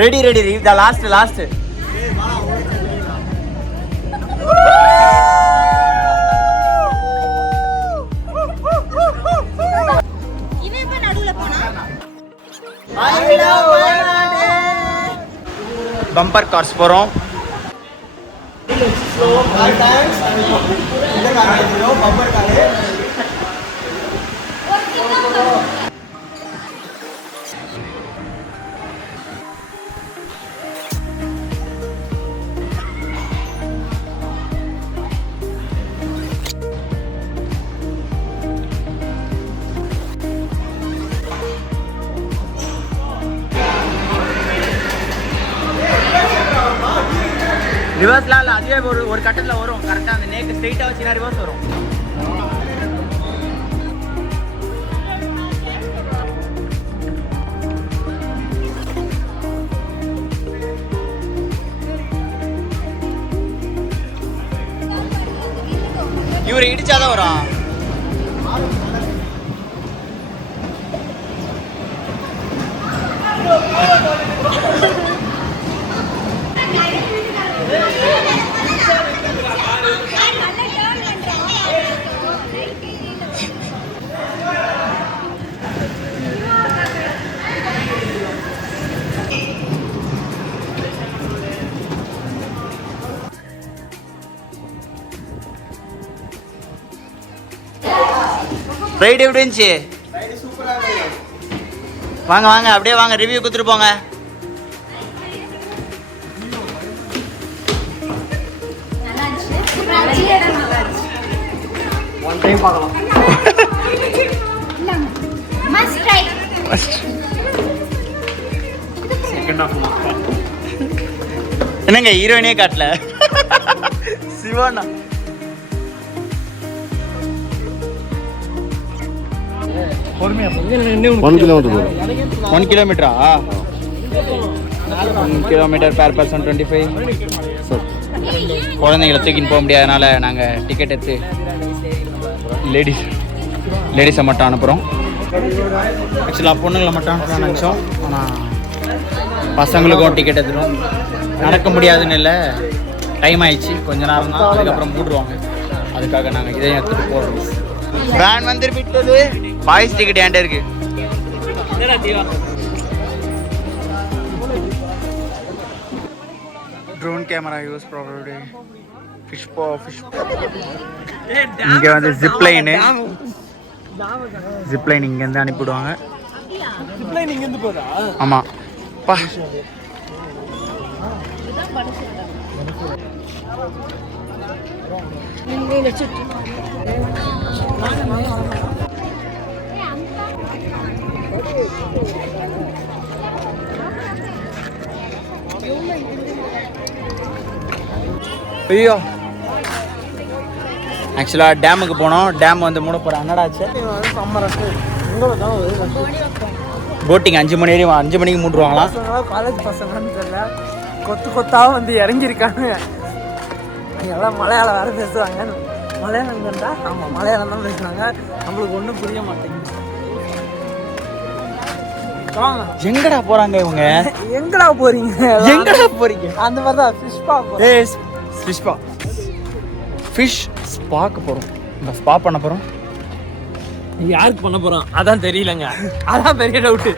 Ready ready the last last. Bumper cars போறோம். ரிவர்ஸ்லாம் இல்லை, அதுவே ஒரு கட்டத்தில் வரும் கரெக்டாக. அந்த நேக்கு ஸ்ட்ரெயிட்டாக வச்சுன்னா ரிவர்ஸ் வரும். இவரை இடிச்சாதான் வரும். ரைடு எப்படி இருந்துச்சு? வாங்க வாங்க அப்படியே வாங்க, ரிவ்யூ கொடுத்துட்டு போங்க. என்னங்க ஹீரோயினே காட்டல சிவானா. $1 கிலோமீட்டரா? 1 kilometre per person 25. குழந்தைங்களை தூக்கின்னு போக முடியாதனால நாங்கள் டிக்கெட் எடுத்து லேடிஸை மட்டும் அனுப்புகிறோம். ஆக்சுவலாக பொண்ணுங்களை மட்டும் அனுப்புகிறோம் நினச்சோம். ஆனால் பசங்களுக்கும் டிக்கெட் எடுத்துடும். நடக்க முடியாதுன்னு இல்லை, டைம் ஆயிடுச்சு, கொஞ்ச நேரம் தான், அதுக்கப்புறம் மூடுவாங்க. அதுக்காக நாங்கள் இதையும் எடுத்துகிட்டு போடுறோம். வேன் வந்து விட்டது. பாய்ஸ் டிக்கெட் ஏன்டா இருக்கு? Drone camera use probability. Fish இங்கே வந்து ஜிப்லைனு. ஜிப்லைன் இங்கேருந்து அனுப்பிவிடுவாங்க. ஆமாம் பா. ஐயோ, ஆக்சுவலாக டேமுக்கு போனோம். டேம் வந்து மூட போகிறேன். என்னடாச்சு? போட்டிங் 5 மணிக்கு மூட்டுருவாங்களாம். காலேஜ் பசங்கன்னு தெரியல, கொத்தாக வந்து இறங்கியிருக்காங்க. எல்லாம் மலையாளம் வேறு பேசுகிறாங்க. மலையாளம் கண்டா ஆமாம் மலையாளம் தான் பேசுகிறாங்க. நம்மளுக்கு ஒன்றும் புரிய மாட்டேங்குது. எங்கடா போறாங்க இவங்க? எங்கடா போறீங்க? அந்த மாதிரி தான் ஃபிஷ் ஸ்பாக்கு போகிறோம். இந்த ஸ்பா பண்ண போகிறோம். யாருக்கு பண்ண போகிறோம் அதான் தெரியலங்க. அதான் பெரிய டவுட்டு.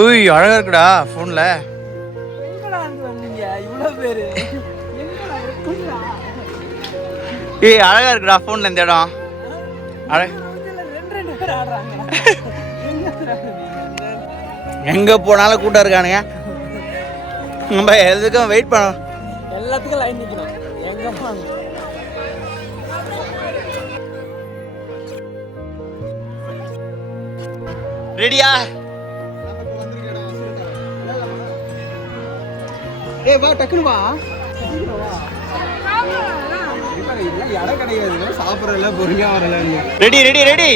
உய் அழகா இருக்குடா ஃபோனில். இவ்வளோ பேர் ஏய் அழகா இருக்குடா ஃபோனில் இந்த இடம். எங்கே போனாலும் கூட்டம் இருக்கானுங்க. நம்ம எதுக்கும் வெயிட் பண்ணோம். எல்லாத்துக்கும் லைன் நிற்கணும். எங்கே போனாலும் ரெடியா? ஏய் வா டக்குனு வா. இடம் கிடையாது, சாப்பிட்றதுல பொறுமையாக வரல. Ready ready ready.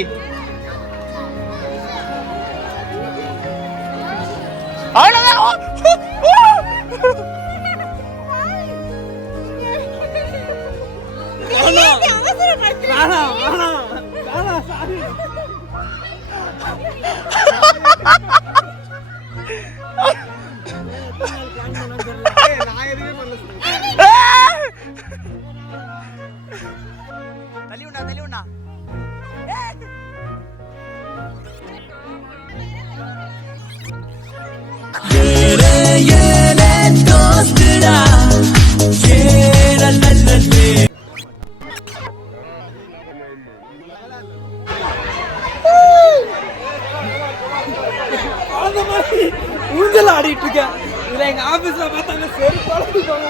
ஊஞ்சல் ஆடிட்டு இருக்கேன். இதுல எங்க ஆபீஸ்ல பார்த்தாங்க சரி பழகிக்கோங்க.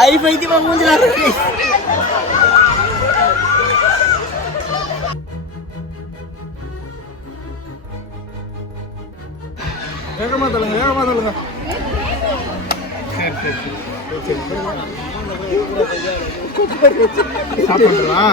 ஐ பைத்தியமா ஊஞ்சல் ஆடுறீங்க. வேகமா தள்ளுங்க. சாப்பிடுறா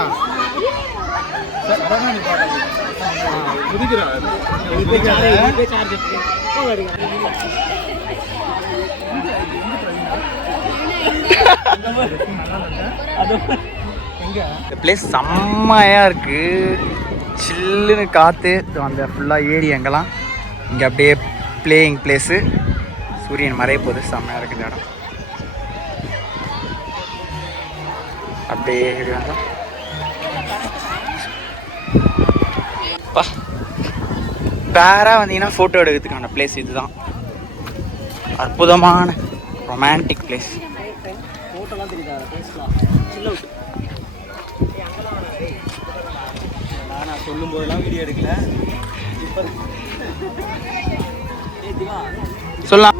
பிளேஸ் செம்மையா இருக்கு. சில்லுன்னு காத்து அந்த ஃபுல்லா ஏரி அங்கெல்லாம் இங்க அப்படியே பிளேயிங் பிளேஸு. சூரியன் மறைய போகுது. செம்மையா இருக்கு இந்த இடம். அப்படியே பேரா வந்தீங்கன்னா ஃபோட்டோ எடுக்கிறதுக்கான பிளேஸ் இதுதான். அற்புதமான ரொமான்டிக் பிளேஸ். நான் சொல்லும் போதெல்லாம் வீடியோ எடுக்கல. சொல்லலாம்.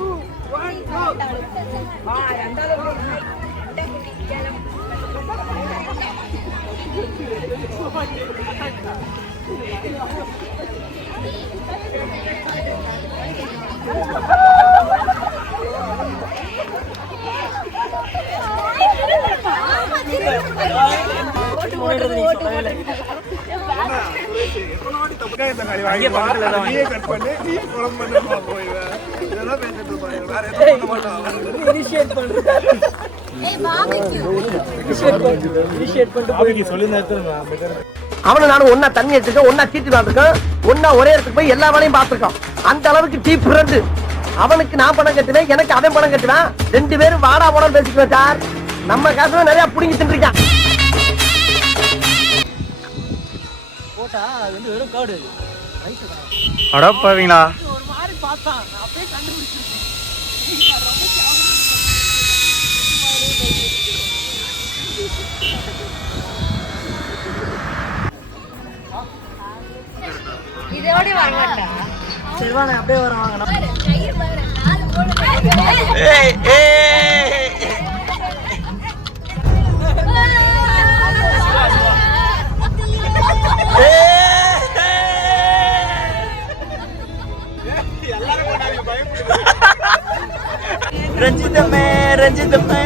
அவனை நானும் ஒன்னா தண்ணி எடுத்துக்கோம், ஒன்னா சீட்டு விளாண்டுருக்கோம், ஒன்னா ஒரே இடத்துக்கு போய் எல்லா வேலையும் பார்த்துருக்கோம். அந்த அளவுக்கு டீப் ஃப்ரெண்டு. அவனுக்கு நான் பணம் கட்டுவேன், எனக்கு அவன் பணம் கட்டுவேன். 2 பேரும் வாடா போட பேசிக்குவேன் சார். நம்ம காசுல நிறைய புடிங்கி தின்றுருக்கான். வெறும் காடு அடப்பாவீங்களா? ஒரு மாதிரி பார்த்தான். அப்படியே கண்டுபிடிச்சு இதோட வாங்கடா. சரிவானே அப்படியே வருவாங்க. ரஞ்சிதமே